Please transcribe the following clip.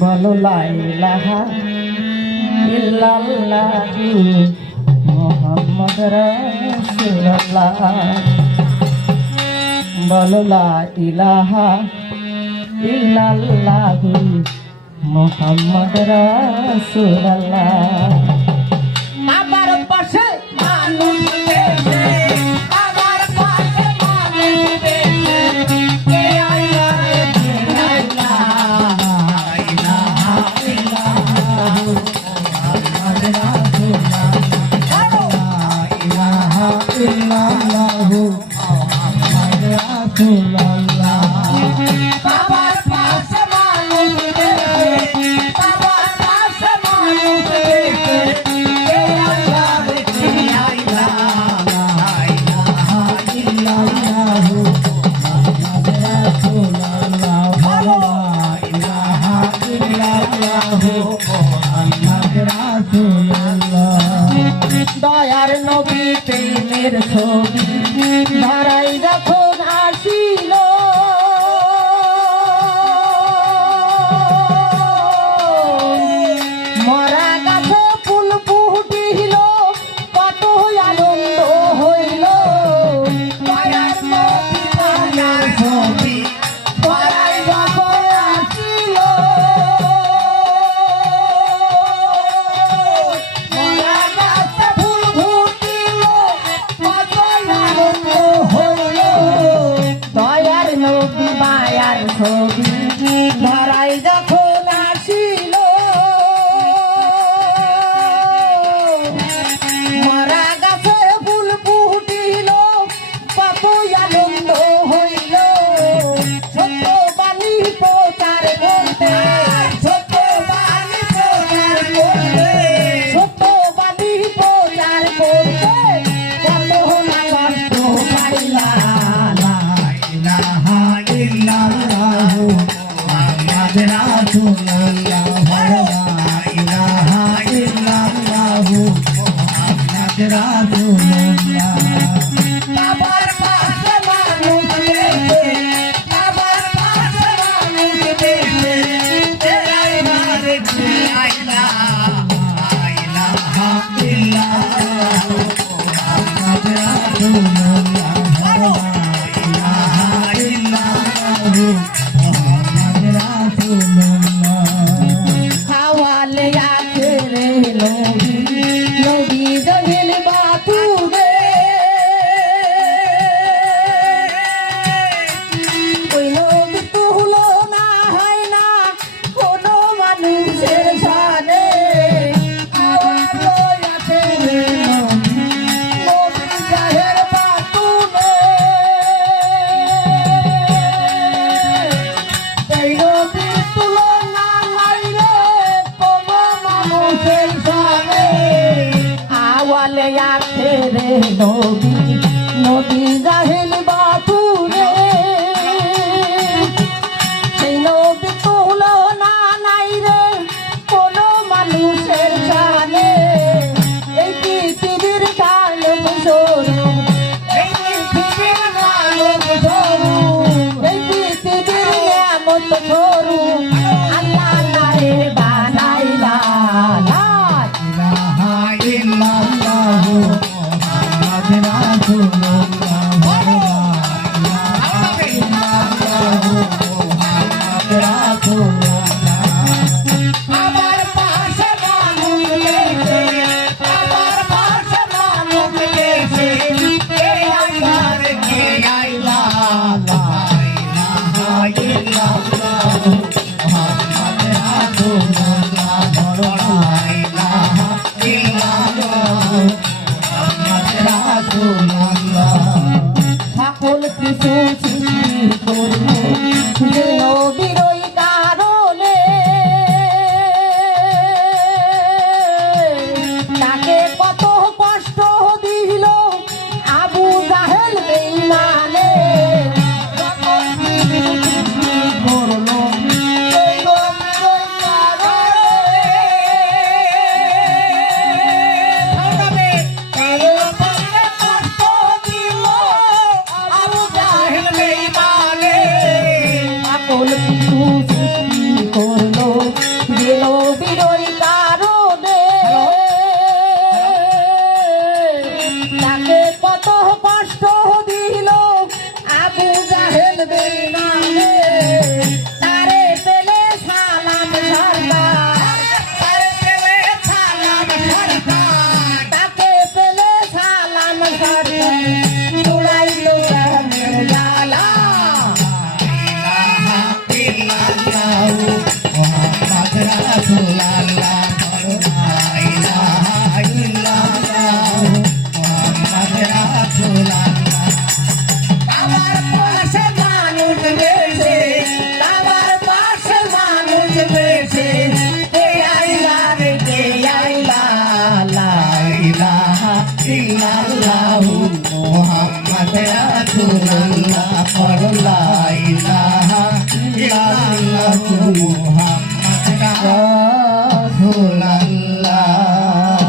বলো লা ইলাহা ইল্লাল্লাহু মুহাম্মদ রাসূলুল্লাহ বলো লা ইলাহা ইল্লাল্লাহু মুহাম্মদ রাসূলুল্লাহ আমার পাশে মানুষ বেঁচে আমার পাশে মানুষ বেঁচে কে আইলা কে আইলা ইলাহা ইল্লাল্লাহু মুহাম্মদ রাসূলুল্লাহ ইলাহা ইল্লাল্লাহু মুহাম্মদ রাসূলুল্লাহ বাবার পাশে মানুষ বেঁচে বাবার পাশে মানুষ বেঁচে কে আইলা কে আইলা ইলাহা ইল্লাল্লাহু মুহাম্মদ রাসূলুল্লাহ ইলাহা ইল্লাল্লাহু মুহাম্মদ রাসূলুল্লাহ দয়ার নবী প্রেমের ছবি ধরাই যখন আসিল মরা গাছে ফুল ফুটিল কত আনন্দ হইল দয়ার নবী প্রেমের ছবি ধরাই যখন আসিল মরা গাছে ফুল ফুটিল কত আনন্দ হইল দয়ার নবী মায়ার ছবি ধরাই যখন আসিল মরা গাছে ফুল ফুটিল কত আনন্দ হইল ছোট বাণী প্রচার করতে ছোট বাণী প্রচার করতে ছোট বাণী প্রচার করতে কত না কষ্ট পাইলা লা ইলাহা ইল্লাল্লাহু মুহাম্মদ রাসূলুল্লাহ লা ইলাহা ইল্লাল্লাহু মুহাম্মদ রাসূলুল্লাহ বাবার পাশে মানুষ বেঁচে বাবার পাশে মানুষ বেঁচে কে আইলা রে কে আইলা ইলাহা ইল্লাল্লাহু মুহাম্মদ রাসূলুল্লাহ ইলাহা ইল্লাল্লাহু মুহাম্মদ রাসূলুল্লাহ হাওয়ালে আখেরে নবী নবী জহিল বাতুরে ওই নবী তুলো না হয় না কোনো মানুষের সানে হাওয়ালে আখেরে নবী নবী জহিল বাতুরে এই নবী তুলো না হয় রে কোনো মানুষের সানে আওয়ালে আখেরে নবী নবী জাহিল বাতুরে সেই নবী তুলো না নাই রে কোনো মানুষের সানে এই পৃথিবীর কালব সরু এই পৃথিবীর কালব সরু এই পৃথিবীর নিয়ামত সরু আল্লাহ নারে বানাইলা লা ইলাহা ইল্লাল্লাহু মুহাম্মদ রাসূলুল্লাহ লা ইলাহা ইল্লাল্লাহু মুহাম্মদ রাসূলুল্লাহ আমার পাশে মানুষ বেঁচে আমার পাশে মানুষ বেঁচে কে আইলা রে কে আইলা লা ইলাহা ইল্লাল্লাহু মুহাম্মদ রাসূলুল্লাহ লা ইলাহা ইল্লাল্লাহু মুহাম্মদ রাসূলুল্লাহ সকল কিছু সৃষ্টি করলো যে নবীর ওই কারণে তাকে কত কষ্ট দিল আবু জাহেল বেঈমানে সকল কিছু সৃষ্টি করলো এই নবীর ওই কারণে কষ্ট দিল আবু জাহেল বেঈমানে সকল কিছু সৃষ্টি করলো গেল বিরোই কারণে তাকে কত কষ্ট দিল আবু জাহেল বেঈমানে তারে পেলে সালাম সরকার তারে পেলে সালাম সরকার তাকে পেলে সালাম সরকার জুড়াইলো প্রেমের জালা আমার পাশে মানুষ বেশে আমার পাশে মানুষ বেশে কে আইলা রে কে আইলা লা ইলাহা ইল্লাল্লাহু মুহাম্মদ রাসূলুল্লাহ লা ইলাহা ইল্লাল্লাহু